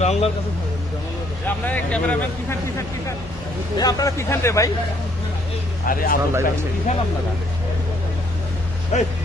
জানলার কাছে আপনার ক্যামেরাম্যান আপনারা কিখান রে ভাই আরে কিখান আপনারা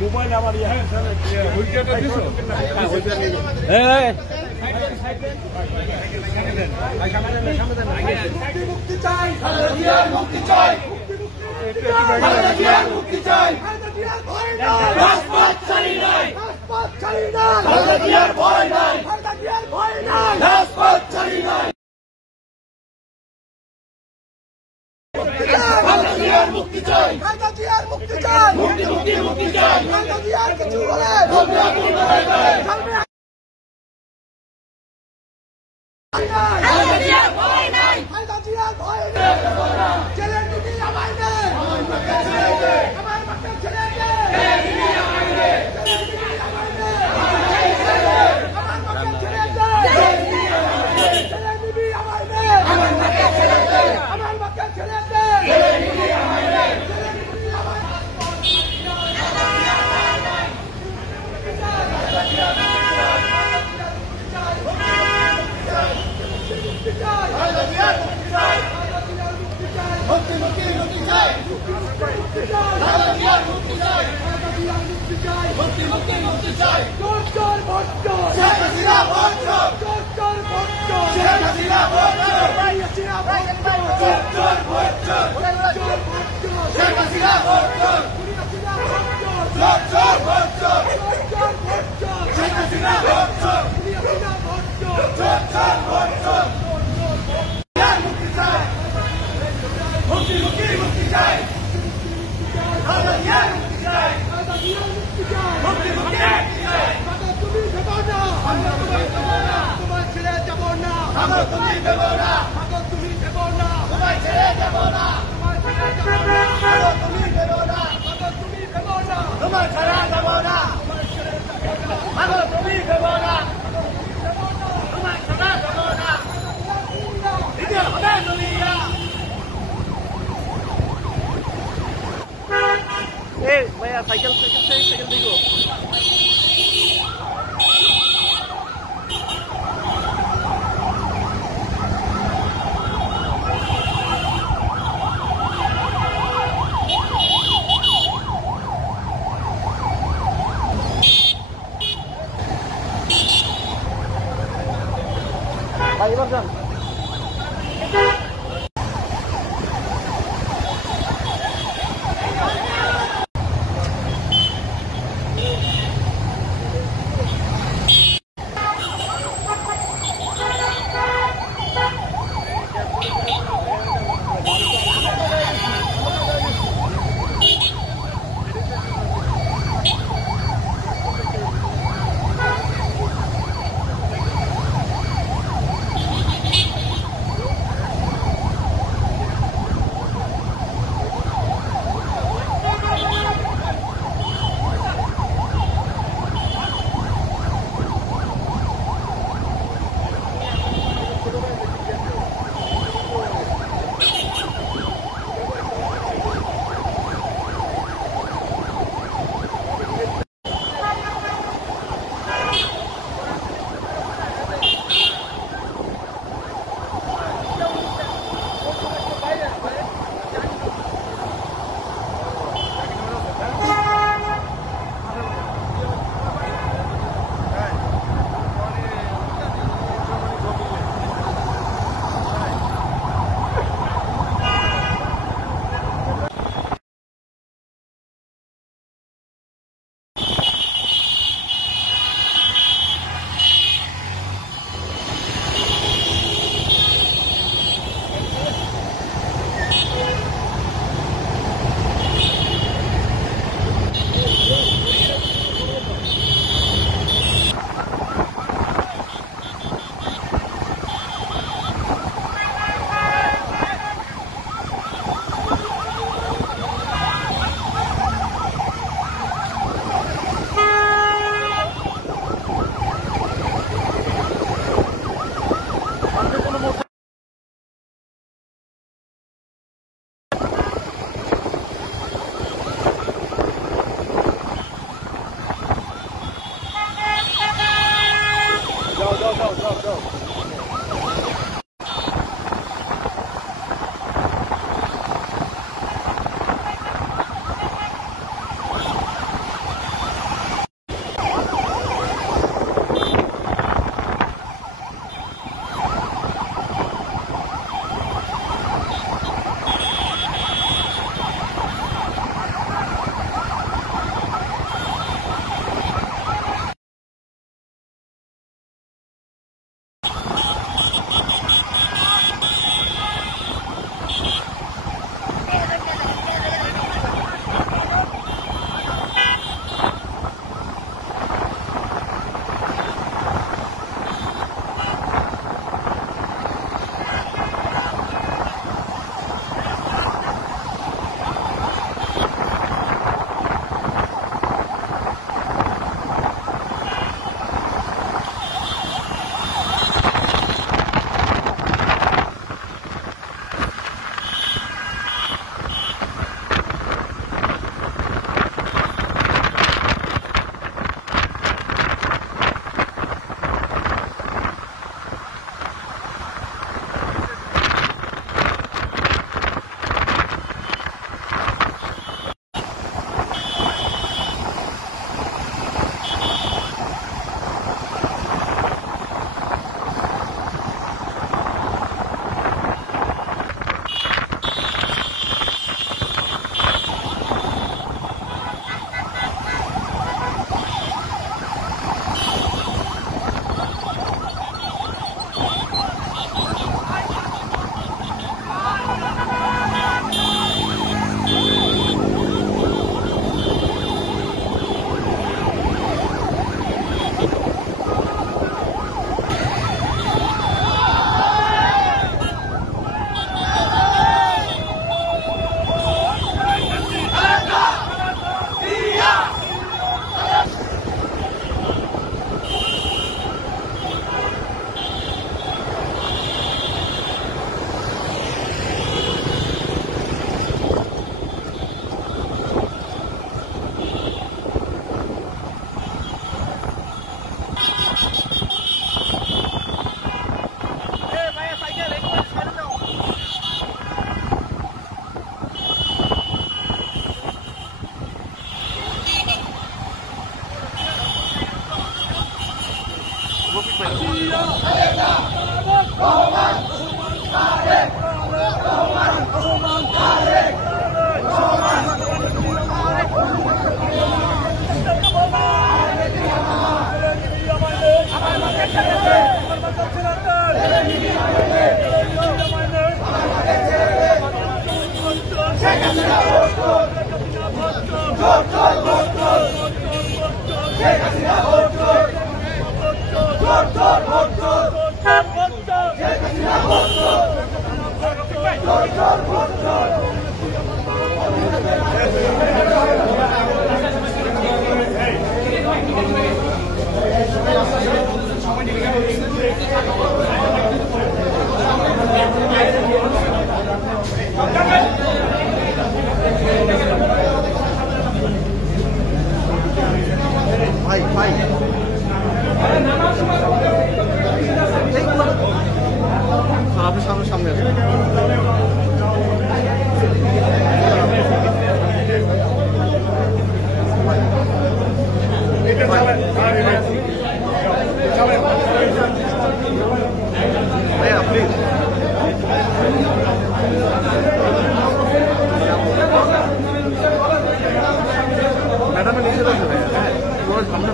মোবাইল আমার হুইলচেয়ারটা দিছো মুক্তি চাই মুক্তি চাই মুক্তি চাই রাজপথ চালি নাই রাজপথ চালি নাই খালেদার ভয় নাই খালেদার ভয় নাই রাজপথ চালি নাই খালেদার মুক্তি চাই খালেদার মুক্তি চাই মুক্তি মুক্তি মুক্তি চাই খালেদার কিছু বলে খালেদার ভয় নাই খালেদার ভয় নাই ছেলে দিদি আমায় দে আমার মাকে ছেড়ে দে আমার মাকে ছেড়ে দে ছেলে দিদি আমায় দে ছেলে দিদি আমায় দে আমার মাকে ছেড়ে দে ছেলে দিদি আমায় দে ছেলে দিদি আমায় দে আমার মাকে ছেড়ে দে আমার মাকে ছেড়ে দে ছেলে দিদি আমায় দে ছেলে দিদি আমায় মুক্তি মুক্তি মুক্তি চাই মুক্তি চাই মুক্তি মুক্তি মুক্তি চাই চোর চোর ভোট চোর শেখ হাসিনা ভোট চোর চোর চোর ভোট চোর শেখ হাসিনা ভোট চোর ভাই হাসিনা ভোট চোর চোর ভোট চোর চোর ভোট চোর শেখ হাসিনা ভোট চোর পুরি হাসিনা ভোট চোর চোর ভোট চোর চোর ভোট চোর শেখ হাসিনা ভোট চোর পুরি হাসিনা ভোট চোর চোর ভোট চোর মুক্তি চাই মুক্তি মুক্তি মুক্তি চাই খালেদার মুক্তি চাই মুক্তি মুক্তি মুক্তি চাই তুমি দেবো না আমরা তোমায় দেবো না তোমায় ছেড়ে যাব না আমরা তুমি দেবো না তুমি দেবো না তোমায় ছেড়ে যাব না তোমায় ছেড়ে যাব না তুমি দেবো না তুমি দেবো না তোমায় ছেড়ে যাব না আমরা তুমি দেবো না তোমায় ছেড়ে যাব না দিদি হবে দুনিয়া भैया साइकिल देखो भाई इधर जान Go. সামনে ম্যাডামের নিচে তো হ্যাঁ সামনে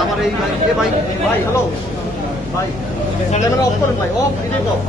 আমার এই ভাই ভাই হ্যালো ভাই ক্যামেরা অফ করেন ভাই অফ এই অফ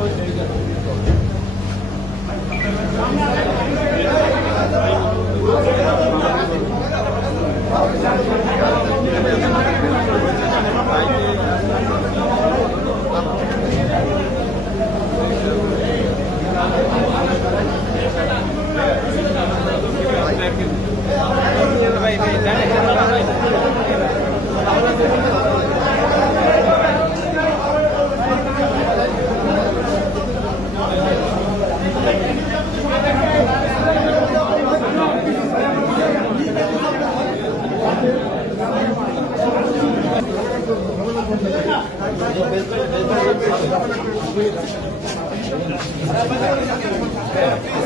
Thank you.